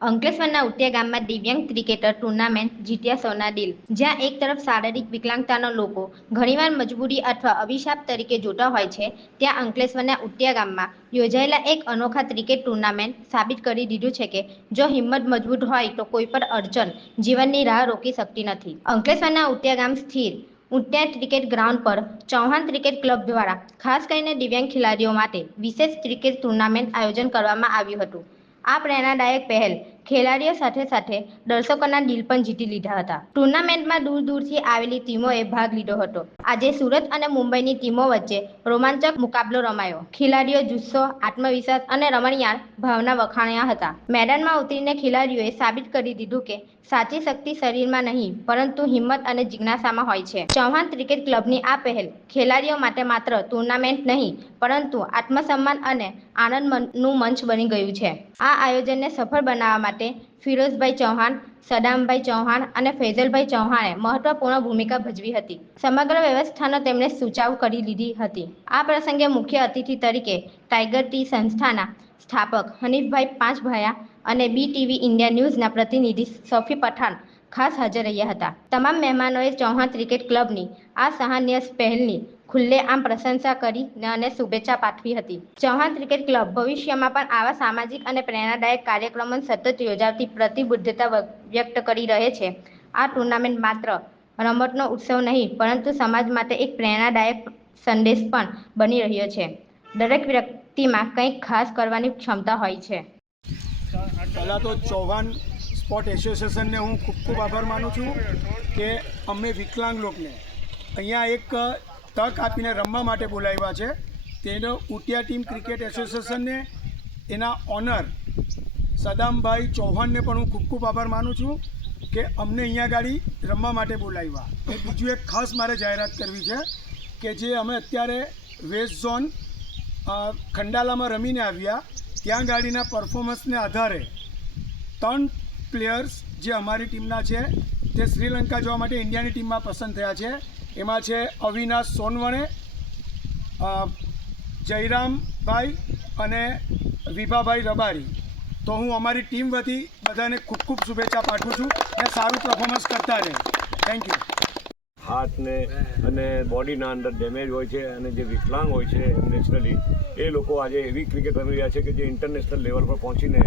અંકલેશ્વરના ઉટિયા ગામમાં દિવ્યાંગ ક્રિકેટર ટુર્નામેન્ટ જીત્યા સૌના દિલ। જ્યાં એક તરફ શારીરિક વિકલાંગતાના લોકો ઘણીવાર મજબૂરી અથવા અભિશાપ તરીકે જોતા હોય છે, ત્યાં અંકલેશ્વરના ઉટિયા ગામમાં યોજાયેલા એક અનોખા ક્રિકેટ ટુર્નામેન્ટ સાબિત કરી દીધું છે કે જો હિંમત મજબૂત હોય તો કોઈ પણ અડચણ જીવનની રાહ રોકી શકતી નથી। અંકલેશ્વરના ઉટિયા ગામ સ્થિત ઉટિયા ક્રિકેટ ગ્રાઉન્ડ પર ચૌહાણ ક્રિકેટ ક્લબ દ્વારા ખાસ કરીને દિવ્યાંગ ખેલાડીઓ માટે વિશેષ ક્રિકેટ ટુર્નામેન્ટ આયોજન કરવામાં આવ્યું હતું। આ પ્રેરણાદાયક પહેલ ખેલાડીઓ સાથે સાથે દર્શકોના દિલ પણ જીતી લીધા હતા। ટુર્નામેન્ટમાં દૂર દૂરથી આવેલી ટીમોએ ભાગ લીધો હતો। આજે સુરત અને મુંબઈની ટીમો વચ્ચે રોમાંચક મુકાબલો રમાયો। ખેલાડીઓ જુસ્સો, આત્મવિશ્વાસ અને રમણીયાળ ભાવના વખાણ્યા હતા। મેદાનમાં ઉતરીને ખેલાડીઓએ સાબિત કરી દીધું કે સાચી શક્તિ શરીરમાં નહીં પરંતુ હિંમત અને જિજ્ઞાસામાં હોય છે। ચૌહાણ ક્રિકેટ ક્લબની આ પહેલ ખેલાડીઓ માટે માત્ર ટુર્નામેન્ટ નહીં પરંતુ આત્મસન્માન અને આનંદનું મંચ બની ગયું છે। આ આયોજનને સફળ બનાવવા માટે ફિરોઝભાઈ ચૌહાણ, સદામભાઈ ચૌહાણ અને ફૈઝલભાઈ ચૌહાણે મહત્વપૂર્ણ ભૂમિકા ભજવી હતી। સમગ્ર વ્યવસ્થાનો તેમણે સુચારુ કરી લીધી હતી। આ પ્રસંગે મુખ્ય અતિથિ તરીકે ટાઈગર ટી સંસ્થાના સ્થાપક હનીફભાઈ પાંચભાયા અને BTV ઇન્ડિયા ન્યૂઝના પ્રતિનિધિ શફી પઠાણ ખાસ હાજર રહ્યા હતા। તમામ મહેમાનોએ ચૌહાણ ક્રિકેટ ક્લબની આ સરાહનીય પહેલની ખુલ્લેઆમ પ્રશંસા કરી અને શુભેચ્છા પાઠવી હતી। ચૌહાણ ક્રિકેટ ક્લબ ભવિષ્યમાં પણ આવા સામાજિક અને પ્રેરણાદાયક કાર્યક્રમો સતત યોજવાની પ્રતિબદ્ધતા વ્યક્ત કરી રહે છે। આ ટુર્નામેન્ટ માત્ર રમતનો ઉત્સવ નહીં પરંતુ સમાજ માટે એક પ્રેરણાદાયક સંદેશ પણ બની રહ્યો છે। દરેક વ્યક્તિમાં કંઈક ખાસ કરવાની ક્ષમતા હોય છે। પહેલાં તો ચૌહાણ સ્પોર્ટ એસોસિએશનને હું ખૂબ ખૂબ આભાર માનું છું કે અમે વિકલાંગ લોકોને અહીંયા એક તક આપીને રમવા માટે બોલાવ્યા છે। તેનો ઉટિયા ટીમ ક્રિકેટ એસોસિએશનને એના ઓનર સદામભાઈ ચૌહાણને પણ હું ખૂબ ખૂબ આભાર માનું છું કે અમને અહીંયા ગાડી રમવા માટે બોલાવ્યા। એ બીજું એક ખાસ મારે જાહેરાત કરવી છે કે જે અમે અત્યારે વેસ્ટ ઝોન ખંડાલામાં રમીને આવ્યા, ત્યાં ગાડીના પરફોર્મન્સને આધારે 3 પ્લેયર્સ જે અમારી ટીમના છે તે શ્રીલંકા જવા માટે ઇન્ડિયાની ટીમમાં પસંદ થયા છે। એમાં છે અવિનાશ સોનવણે, જયરામભાઈ અને વિભાભાઈ રબારી। તો હું અમારી ટીમ વતી બધાને ખૂબ ખૂબ શુભેચ્છા પાઠવું છું અને સારું પરફોર્મન્સ કરતા રહે। Thank you. હાર્ટને અને બોડીના અંદર ડેમેજ હોય છે અને જે વિકલાંગ હોય છે નેશનલી, એ લોકો આજે એવી ક્રિકેટ રમી રહ્યા છે કે જે ઇન્ટરનેશનલ લેવલ પર પહોંચીને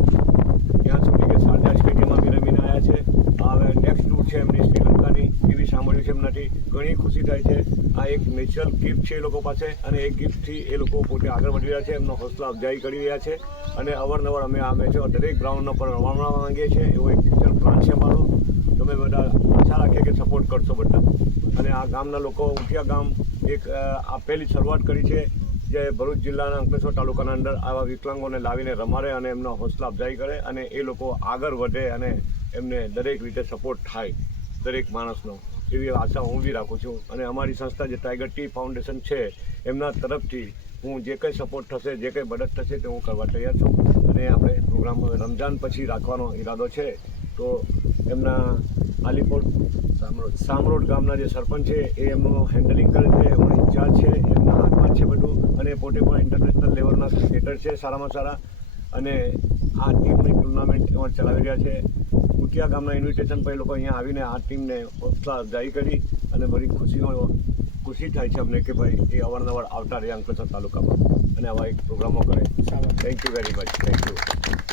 ત્યાં સુધી કે શારજા સ્ટેડિયમમાં બી રમીને આવ્યા છે। હવે નેક્સ્ટ ટૂર છે એમની શ્રીલંકાની, એવી સાંભળ્યું છે એમનાથી ઘણી ખુશી થાય છે। આ એક નેચરલ ગિફ્ટ છે એ લોકો પાસે અને એ ગિફ્ટથી એ લોકો પોતે આગળ વધી રહ્યા છે, એમનો હૌસલા અફજાઈ કરી રહ્યા છે અને અવારનવાર અમે આ મેચો દરેક ગ્રાઉન્ડનો પર રમવા માંગીએ છીએ। એવો એક ફ્યુચર પ્લાન છે અમારો। તમે બધા આશા રાખીએ કે સપોર્ટ કરશો બધા। અને આ ગામના લોકો ઉટિયા ગામ એક આ પહેલી શરૂઆત કરી છે જે ભરૂચ જિલ્લાના અંકલેશ્વર તાલુકાના અંદર આવા વિકલાંગોને લાવીને રમાડે અને એમનો હૌસલા અફજાઈ કરે અને એ લોકો આગળ વધે અને એમને દરેક રીતે સપોર્ટ થાય દરેક માણસનો, એવી આશા હું બી રાખું છું। અને અમારી સંસ્થા જે ટાઈગર ટી ફાઉન્ડેશન છે એમના તરફથી હું જે કંઈ સપોર્ટ થશે, જે કંઈ મદદ થશે તે હું કરવા તૈયાર છું। અને આપણે પ્રોગ્રામ રમજાન પછી રાખવાનો ઈરાદો છે। તો એમના આલીપોર સામરોડ ગામના જે સરપંચ છે એ એમનું હેન્ડલિંગ કરે છે, એમનો ઇન્ચાર્જ છે, એમના હાથમાં છે બધું અને પોતે પણ ઇન્ટરનેશનલ લેવલના ક્રિકેટર છે સારામાં સારા અને આ ટીમની ટુર્નામેન્ટ એમાં ચલાવી રહ્યા છે। ઉટિયા ગામના ઇન્વિટેશન પર એ લોકો અહીંયા આવીને આ ટીમને હૌસલા અફજાઈ કરી અને બધી ખુશી થાય છે અમને કે ભાઈ એ અવારનવાર આવતા રહે અંકલેશ્વર તાલુકામાં અને આવા એક પ્રોગ્રામો કરે। Thank you very much. Thank you.